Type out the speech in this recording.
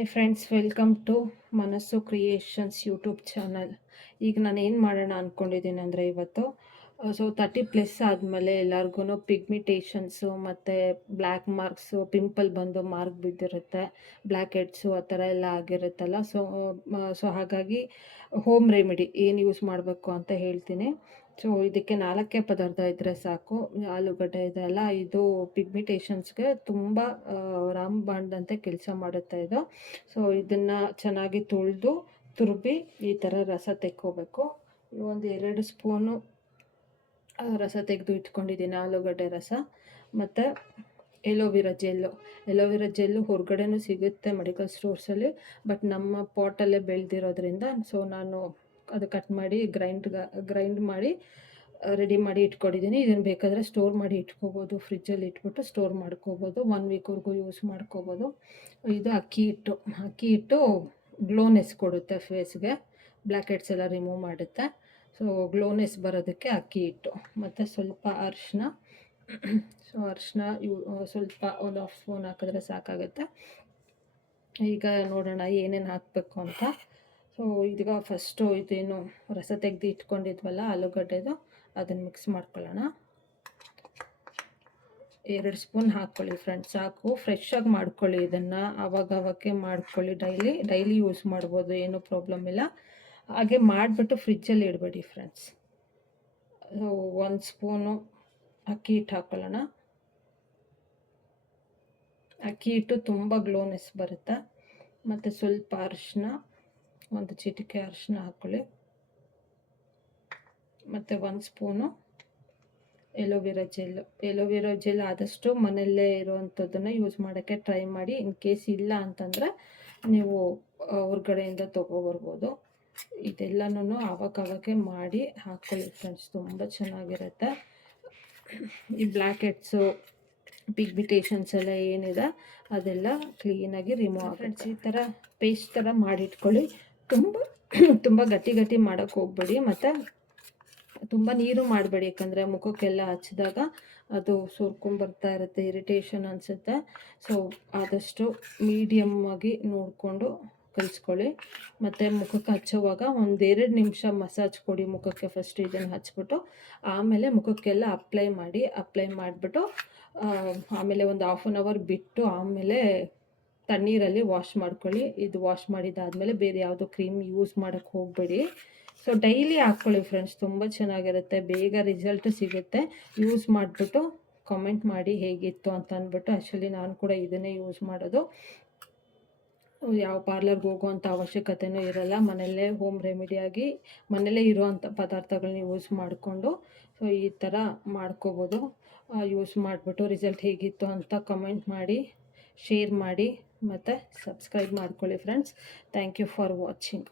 Hi friends, welcome to ಮನಸ್ಸು creations YouTube channel. ಈಗ ನಾನು ಏನು ಮಾಡೋಣ ಅಂದ್ಕೊಂಡಿದ್ದೀನಿ ಅಂದರೆ ಇವತ್ತು 30+ ಆದಮೇಲೆ ಎಲ್ಲರಿಗೂ ಪಿಗ್ಮಿಟೇಷನ್ಸು ಮತ್ತು ಬ್ಲ್ಯಾಕ್ ಮಾರ್ಕ್ಸು, ಪಿಂಪಲ್ ಬಂದು ಮಾರ್ಕ್ ಬಿದ್ದಿರುತ್ತೆ, ಬ್ಲ್ಯಾಕ್ ಹೆಡ್ಸು ಆ ಥರ ಎಲ್ಲ ಆಗಿರುತ್ತಲ್ಲ. ಸೊ ಹಾಗಾಗಿ ಹೋಮ್ ರೆಮಿಡಿ ಏನು ಯೂಸ್ ಮಾಡಬೇಕು ಅಂತ ಹೇಳ್ತೀನಿ. ಸೊ ಇದಕ್ಕೆ 4 ಪದಾರ್ಥ ಇದ್ದರೆ ಸಾಕು. ಆಲೂಗಡ್ಡೆ ಇದೆಲ್ಲ, ಇದು ಪಿಗ್ಮಿಟೇಷನ್ಸ್ಗೆ ತುಂಬ ರಾಮಬಾಣದಂತೆ ಕೆಲಸ ಮಾಡುತ್ತೆ ಇದು. ಸೊ ಇದನ್ನು ಚೆನ್ನಾಗಿ ತೊಳೆದು ತುರುಬಿ ಈ ಥರ ರಸ ತೆಕ್ಕೋಬೇಕು. ಒಂದು 2 ಸ್ಪೂನು ರಸ ತೆಗೆದು ಇಟ್ಕೊಂಡಿದ್ದೀನಿ, ಆಲೂಗಡ್ಡೆ ರಸ. ಮತ್ತು ಎಲೋವಿರಾ ಜೆಲ್ಲು ಹೊರಗಡೆನೂ ಸಿಗುತ್ತೆ ಮೆಡಿಕಲ್ ಸ್ಟೋರ್ಸಲ್ಲಿ, ಬಟ್ ನಮ್ಮ ಪಾಟಲ್ಲೇ ಬೆಳೆದಿರೋದ್ರಿಂದ ಸೊ ನಾನು ಅದು ಕಟ್ ಮಾಡಿ ಗ್ರೈಂಡ್ ಮಾಡಿ ರೆಡಿ ಮಾಡಿ ಇಟ್ಕೊಂಡಿದ್ದೀನಿ. ಇದನ್ನು ಬೇಕಾದರೆ ಸ್ಟೋರ್ ಮಾಡಿ ಇಟ್ಕೋಬೋದು, ಫ್ರಿಜ್ಜಲ್ಲಿ ಇಟ್ಬಿಟ್ಟು ಸ್ಟೋರ್ ಮಾಡ್ಕೋಬೋದು, 1 ವೀಕ್ವರೆಗೂ ಯೂಸ್ ಮಾಡ್ಕೋಬೋದು. ಇದು ಅಕ್ಕಿ ಹಿಟ್ಟು ಗ್ಲೋನೆಸ್ ಕೊಡುತ್ತೆ ಫೇಸ್ಗೆ, ಬ್ಲ್ಯಾಕ್ ಹೆಡ್ಸ್ ಎಲ್ಲ ರಿಮೂವ್ ಮಾಡುತ್ತೆ. ಸೊ ಗ್ಲೋನೆಸ್ ಬರೋದಕ್ಕೆ ಅಕ್ಕಿ ಹಿಟ್ಟು ಮತ್ತು ಸ್ವಲ್ಪ ಅರಿಶಿನ. ಸೊ ಅರಿಶಿನ ಸ್ವಲ್ಪ ಒಂದು 1/2 ಸ್ಪೂನ್ ಹಾಕಿದ್ರೆ ಸಾಕಾಗುತ್ತೆ. ಈಗ ನೋಡೋಣ ಏನೇನು ಹಾಕಬೇಕು ಅಂತ. ಸೊ ಈಗ ಫಸ್ಟು ಇದೇನು ರಸ ತೆಗೆದು ಇಟ್ಕೊಂಡಿದ್ವಲ್ಲ ಆಲೂಗಡ್ಡೆದು, ಅದನ್ನು ಮಿಕ್ಸ್ ಮಾಡ್ಕೊಳ್ಳೋಣ. 2 ಸ್ಪೂನ್ ಹಾಕ್ಕೊಳ್ಳಿ ಫ್ರೆಂಡ್ಸ್, ಸಾಕು. ಫ್ರೆಶ್ಶಾಗಿ ಮಾಡ್ಕೊಳ್ಳಿ ಇದನ್ನು, ಆವಾಗಕ್ಕೆ ಮಾಡ್ಕೊಳ್ಳಿ. ಡೈಲಿ ಯೂಸ್ ಮಾಡ್ಬೋದು, ಏನೂ ಪ್ರಾಬ್ಲಮ್ ಇಲ್ಲ. ಹಾಗೆ ಮಾಡಿಬಿಟ್ಟು ಫ್ರಿಜ್ಜಲ್ಲಿ ಇಡಬೇಡಿ ಫ್ರೆಂಡ್ಸ್. 1 ಸ್ಪೂನು ಅಕ್ಕಿ ಹಿಟ್ಟು ಹಾಕ್ಕೊಳ್ಳೋಣ. ಅಕ್ಕಿ ಹಿಟ್ಟು ತುಂಬ ಗ್ಲೋನೆಸ್ ಬರುತ್ತೆ. ಮತ್ತು ಸ್ವಲ್ಪ ಅರಿಶಿನ, 1 ಚಿಟಿಕೆ ಅರಿಶಿನ ಹಾಕ್ಕೊಳ್ಳಿ. ಮತ್ತು 1 ಸ್ಪೂನು ಎಲೋವಿರಾ ಜೆಲ್ ಆದಷ್ಟು ಮನೆಯಲ್ಲೇ ಇರೋವಂಥದ್ದನ್ನು ಯೂಸ್ ಮಾಡೋಕ್ಕೆ ಟ್ರೈ ಮಾಡಿ. ಇನ್ ಕೇಸ್ ಇಲ್ಲ ಅಂತಂದರೆ ನೀವು ಹೊರ್ಗಡೆಯಿಂದ ತೊಗೊಬರ್ಬೋದು. ಇದೆಲ್ಲನೂ ಆವಾಗಕ್ಕೆ ಮಾಡಿ ಹಾಕ್ಕೊಳ್ಳಿ ಫ್ರೆಂಡ್ಸ್, ತುಂಬ ಚೆನ್ನಾಗಿರುತ್ತೆ. ಈ ಬ್ಲ್ಯಾಕ್ ಹೆಡ್ಸು, ಪಿಗ್ಮಿಟೇಷನ್ಸ್ ಎಲ್ಲ ಏನಿದೆ ಅದೆಲ್ಲ ಕ್ಲೀನಾಗಿ ರಿಮೂವ್ ಆಗುತ್ತೆ. ಈ ಥರ ಪೇಸ್ಟ್ ಥರ ಮಾಡಿಟ್ಕೊಳ್ಳಿ. ತುಂಬ ಗಟ್ಟಿ ಮಾಡೋಕ್ಕೆ ಹೋಗಬೇಡಿ, ಮತ್ತು ತುಂಬ ನೀರು ಮಾಡಬೇಡಿ, ಯಾಕಂದರೆ ಮುಖಕ್ಕೆಲ್ಲ ಹಚ್ಚಿದಾಗ ಅದು ಸುರ್ಕೊಂಬರ್ತಾ ಇರುತ್ತೆ, ಇರಿಟೇಷನ್ ಅನಿಸುತ್ತೆ. ಸೊ ಆದಷ್ಟು ಮೀಡಿಯಮ್ ಆಗಿ ನೋಡಿಕೊಂಡು ಕಲಿಸ್ಕೊಳ್ಳಿ. ಮತ್ತು ಮುಖಕ್ಕೆ ಹಚ್ಚೋವಾಗ 1-2 ನಿಮಿಷ ಮಸಾಜ್ ಕೊಡಿ ಮುಖಕ್ಕೆ. ಫಸ್ಟ್ ಇದನ್ನು ಹಚ್ಬಿಟ್ಟು ಆಮೇಲೆ ಮುಖಕ್ಕೆಲ್ಲ ಅಪ್ಲೈ ಮಾಡಿಬಿಟ್ಟು ಆಮೇಲೆ ಒಂದು 1/2 ಅವರ್ ಬಿಟ್ಟು ಆಮೇಲೆ ತಣ್ಣೀರಲ್ಲಿ ವಾಶ್ ಮಾಡ್ಕೊಳ್ಳಿ. ಇದು ವಾಶ್ ಮಾಡಿದ್ದಾದಮೇಲೆ ಬೇರೆ ಯಾವುದೋ ಕ್ರೀಮ್ ಯೂಸ್ ಮಾಡೋಕ್ಕೆ ಹೋಗಬೇಡಿ. ಸೊ ಡೈಲಿ ಹಾಕ್ಕೊಳ್ಳಿ ಫ್ರೆಂಡ್ಸ್, ತುಂಬ ಚೆನ್ನಾಗಿರುತ್ತೆ, ಬೇಗ ರಿಸಲ್ಟ್ ಸಿಗುತ್ತೆ. ಯೂಸ್ ಮಾಡಿಬಿಟ್ಟು ಕಾಮೆಂಟ್ ಮಾಡಿ ಹೇಗಿತ್ತು ಅಂತ ಅಂದ್ಬಿಟ್ಟು. ಆ್ಯಕ್ಚುಲಿ ನಾನು ಕೂಡ ಇದನ್ನೇ ಯೂಸ್ ಮಾಡೋದು. ಯಾವ ಪಾರ್ಲರ್ಗೆ ಹೋಗೋವಂಥ ಅವಶ್ಯಕತೆಯೂ ಇರೋಲ್ಲ, ಮನೆಯಲ್ಲೇ ಹೋಮ್ ರೆಮಿಡಿಯಾಗಿ ಮನೆಯಲ್ಲೇ ಇರೋವಂಥ ಪದಾರ್ಥಗಳನ್ನ ಯೂಸ್ ಮಾಡಿಕೊಂಡು ಸೊ ಈ ಥರ ಮಾಡ್ಕೋಬೋದು. ಯೂಸ್ ಮಾಡಿಬಿಟ್ಟು ರಿಸಲ್ಟ್ ಹೇಗಿತ್ತು ಅಂತ ಕಮೆಂಟ್ ಮಾಡಿ, ಶೇರ್ ಮಾಡಿ, ಮತ್ತು ಸಬ್ಸ್ಕ್ರೈಬ್ ಮಾಡ್ಕೊಳ್ಳಿ friends. Thank you for watching.